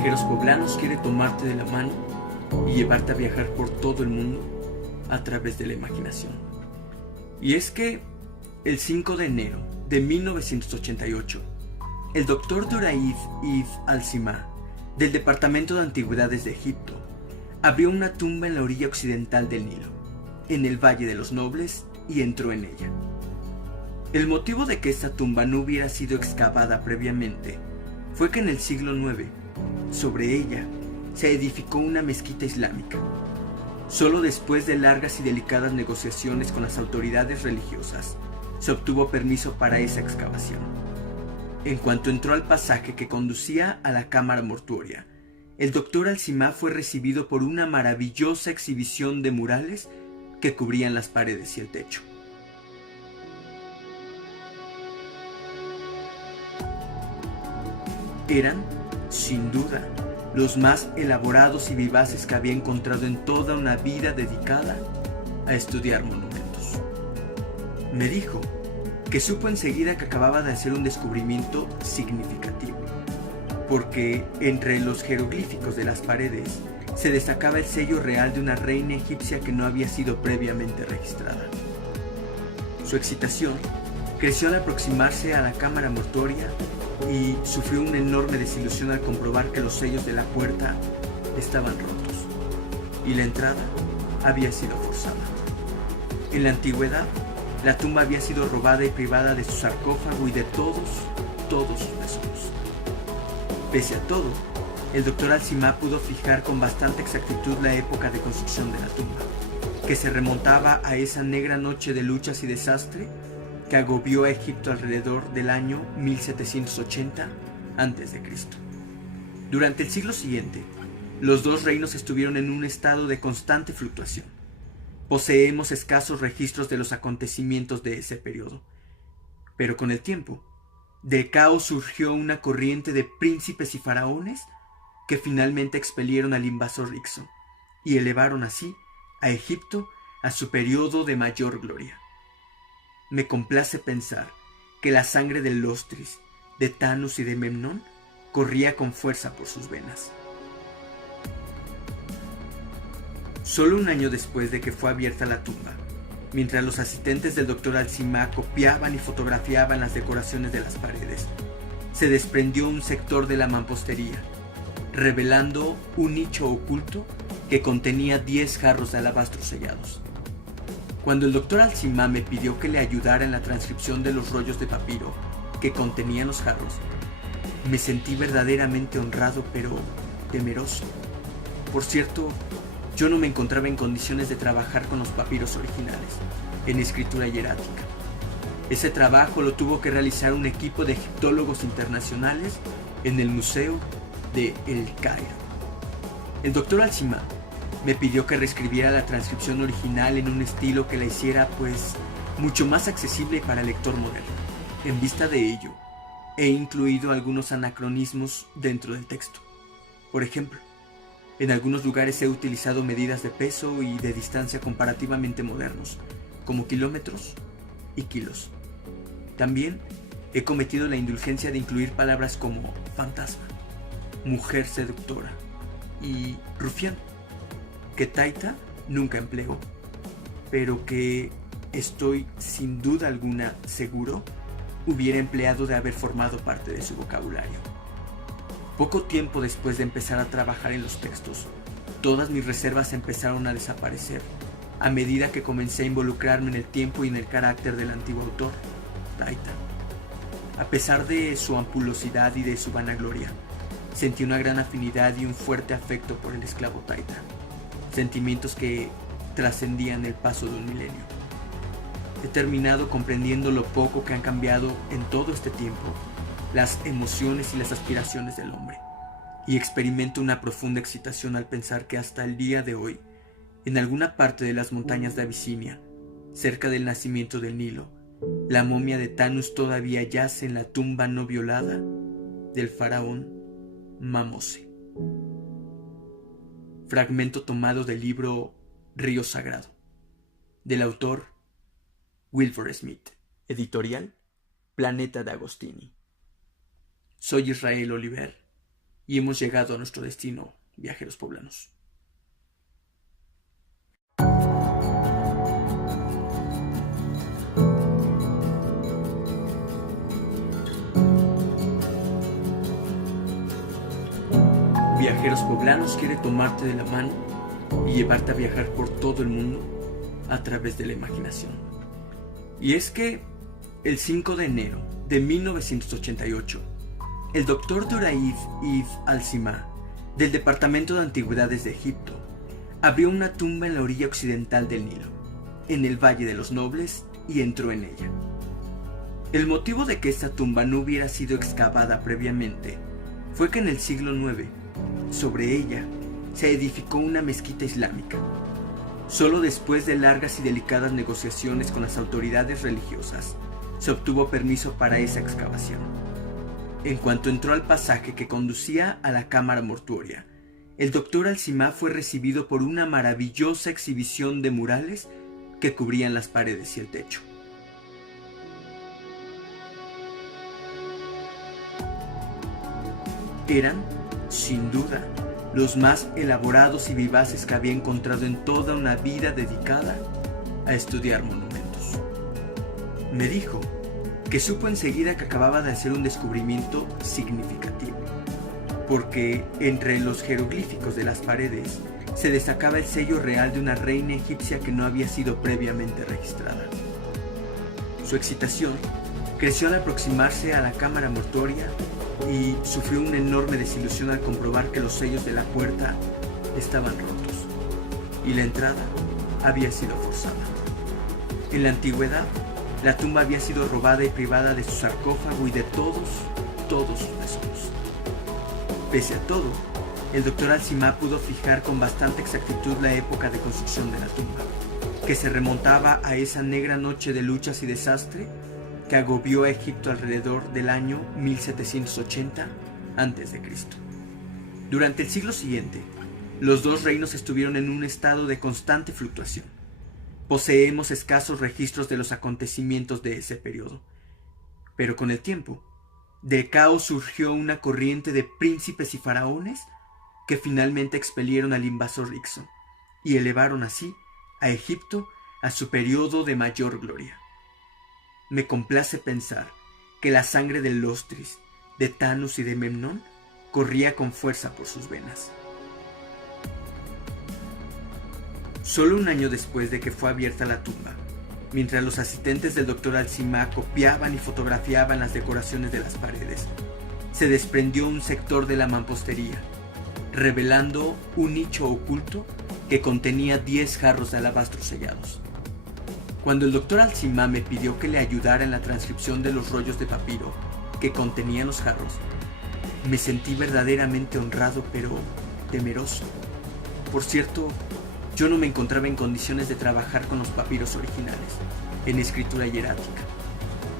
viajeros poblanos quiere tomarte de la mano y llevarte a viajar por todo el mundo a través de la imaginación. Y es que el 5 de enero de 1988, el doctor Duraid Ibn al-Simah, del Departamento de Antigüedades de Egipto, abrió una tumba en la orilla occidental del Nilo, en el Valle de los Nobles, y entró en ella. El motivo de que esta tumba no hubiera sido excavada previamente fue que en el siglo IX, sobre ella, se edificó una mezquita islámica. Solo después de largas y delicadas negociaciones con las autoridades religiosas, se obtuvo permiso para esa excavación. En cuanto entró al pasaje que conducía a la cámara mortuoria, el doctor al-Simah fue recibido por una maravillosa exhibición de murales que cubrían las paredes y el techo. Eran, sin duda, los más elaborados y vivaces que había encontrado en toda una vida dedicada a estudiar monumentos. Me dijo que supo enseguida que acababa de hacer un descubrimiento significativo, porque entre los jeroglíficos de las paredes se destacaba el sello real de una reina egipcia que no había sido previamente registrada. Su excitación creció al aproximarse a la cámara mortuoria y sufrió una enorme desilusión al comprobar que los sellos de la puerta estaban rotos y la entrada había sido forzada. En la antigüedad, la tumba había sido robada y privada de su sarcófago y de todos sus tesoros. Pese a todo, el doctor al-Simah pudo fijar con bastante exactitud la época de construcción de la tumba, que se remontaba a esa negra noche de luchas y desastre que agobió a Egipto alrededor del año 1780 a.C. Durante el siglo siguiente, los dos reinos estuvieron en un estado de constante fluctuación. Poseemos escasos registros de los acontecimientos de ese periodo, pero con el tiempo, del caos surgió una corriente de príncipes y faraones que finalmente expelieron al invasor Ixo y elevaron así a Egipto a su periodo de mayor gloria. Me complace pensar que la sangre de Lostris, de Tanus y de Memnón corría con fuerza por sus venas. Solo un año después de que fue abierta la tumba, mientras los asistentes del doctor al-Simah copiaban y fotografiaban las decoraciones de las paredes, se desprendió un sector de la mampostería, revelando un nicho oculto que contenía 10 jarros de alabastro sellados. Cuando el doctor al-Simah me pidió que le ayudara en la transcripción de los rollos de papiro que contenían los jarros, me sentí verdaderamente honrado, pero temeroso. Por cierto, yo no me encontraba en condiciones de trabajar con los papiros originales, en escritura hierática. Ese trabajo lo tuvo que realizar un equipo de egiptólogos internacionales en el Museo de El Cairo. El doctor al-Simah me pidió que reescribiera la transcripción original en un estilo que la hiciera, mucho más accesible para el lector moderno. En vista de ello, he incluido algunos anacronismos dentro del texto. Por ejemplo, en algunos lugares he utilizado medidas de peso y de distancia comparativamente modernos, como kilómetros y kilos. También he cometido la indulgencia de incluir palabras como fantasma, mujer seductora y rufián, que Taita nunca empleó, pero que estoy sin duda alguna seguro hubiera empleado de haber formado parte de su vocabulario. Poco tiempo después de empezar a trabajar en los textos, todas mis reservas empezaron a desaparecer a medida que comencé a involucrarme en el tiempo y en el carácter del antiguo autor, Taita. A pesar de su ampulosidad y de su vanagloria, sentí una gran afinidad y un fuerte afecto por el esclavo Taita, sentimientos que trascendían el paso de un milenio. He terminado comprendiendo lo poco que han cambiado en todo este tiempo las emociones y las aspiraciones del hombre, y experimento una profunda excitación al pensar que hasta el día de hoy, en alguna parte de las montañas de Abisinia, cerca del nacimiento del Nilo, la momia de Tanus todavía yace en la tumba no violada del faraón Mamose. Fragmento tomado del libro Río Sagrado, del autor Wilbur Smith, editorial Planeta de Agostini. Soy Israel Oliver y hemos llegado a nuestro destino, viajeros poblanos. Viajeros Poblanos quiere tomarte de la mano y llevarte a viajar por todo el mundo a través de la imaginación. Y es que el 5 de enero de 1988, el doctor Doraif Ibn al-Sima, del Departamento de Antigüedades de Egipto, abrió una tumba en la orilla occidental del Nilo, en el Valle de los Nobles, y entró en ella. El motivo de que esta tumba no hubiera sido excavada previamente fue que en el siglo IX, sobre ella, se edificó una mezquita islámica. Solo después de largas y delicadas negociaciones con las autoridades religiosas, se obtuvo permiso para esa excavación. En cuanto entró al pasaje que conducía a la cámara mortuoria, el doctor al-Sima fue recibido por una maravillosa exhibición de murales que cubrían las paredes y el techo. Eran, sin duda, los más elaborados y vivaces que había encontrado en toda una vida dedicada a estudiar monumentos. Me dijo que supo enseguida que acababa de hacer un descubrimiento significativo, porque entre los jeroglíficos de las paredes se destacaba el sello real de una reina egipcia que no había sido previamente registrada. Su excitación creció al aproximarse a la cámara mortuoria y sufrió una enorme desilusión al comprobar que los sellos de la puerta estaban rotos y la entrada había sido forzada. En la antigüedad, la tumba había sido robada y privada de su sarcófago y de todos sus tesoros. Pese a todo, el doctor al-Sima pudo fijar con bastante exactitud la época de construcción de la tumba, que se remontaba a esa negra noche de luchas y desastre que agobió a Egipto alrededor del año 1780 a.C. Durante el siglo siguiente, los dos reinos estuvieron en un estado de constante fluctuación. Poseemos escasos registros de los acontecimientos de ese periodo, pero con el tiempo, del caos surgió una corriente de príncipes y faraones que finalmente expelieron al invasor Ixo y elevaron así a Egipto a su periodo de mayor gloria. Me complace pensar que la sangre de Lostris, de Tanus y de Memnón corría con fuerza por sus venas. Solo un año después de que fue abierta la tumba, mientras los asistentes del doctor al-Sima copiaban y fotografiaban las decoraciones de las paredes, se desprendió un sector de la mampostería, revelando un nicho oculto que contenía 10 jarros de alabastro sellados. Cuando el doctor al-Sima me pidió que le ayudara en la transcripción de los rollos de papiro que contenían los jarros, me sentí verdaderamente honrado, pero temeroso. Por cierto, yo no me encontraba en condiciones de trabajar con los papiros originales, en escritura hierática.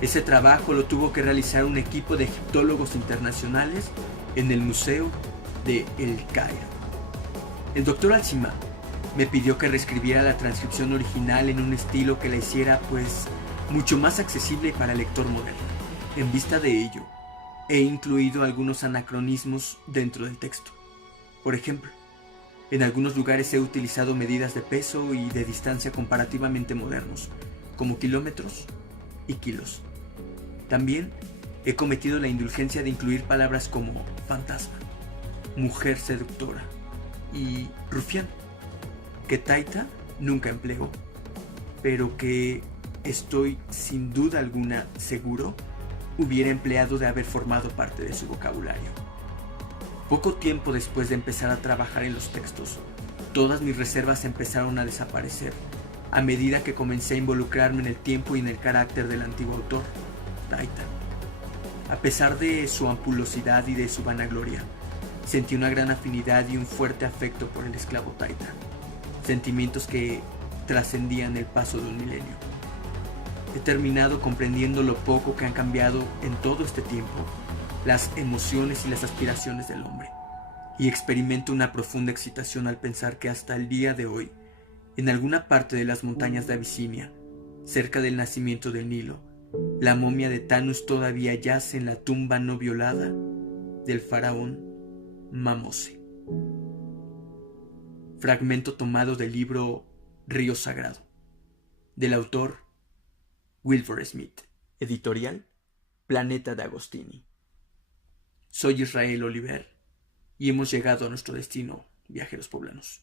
Ese trabajo lo tuvo que realizar un equipo de egiptólogos internacionales en el Museo de El Cairo. El doctor al-Sima me pidió que reescribiera la transcripción original en un estilo que la hiciera, mucho más accesible para el lector moderno. En vista de ello, he incluido algunos anacronismos dentro del texto. Por ejemplo, en algunos lugares he utilizado medidas de peso y de distancia comparativamente modernos, como kilómetros y kilos. También he cometido la indulgencia de incluir palabras como fantasma, mujer seductora y rufián, que Taita nunca empleó, pero que estoy sin duda alguna seguro hubiera empleado de haber formado parte de su vocabulario. Poco tiempo después de empezar a trabajar en los textos, todas mis reservas empezaron a desaparecer a medida que comencé a involucrarme en el tiempo y en el carácter del antiguo autor, Taita. A pesar de su ampulosidad y de su vanagloria, sentí una gran afinidad y un fuerte afecto por el esclavo Taita, sentimientos que trascendían el paso de un milenio. He terminado comprendiendo lo poco que han cambiado en todo este tiempo las emociones y las aspiraciones del hombre, y experimento una profunda excitación al pensar que hasta el día de hoy, en alguna parte de las montañas de Abisinia, cerca del nacimiento del Nilo, la momia de Tanus todavía yace en la tumba no violada del faraón Mamose. Fragmento tomado del libro Río Sagrado, del autor Wilbur Smith, editorial Planeta de Agostini. Soy Israel Oliver y hemos llegado a nuestro destino, viajeros poblanos.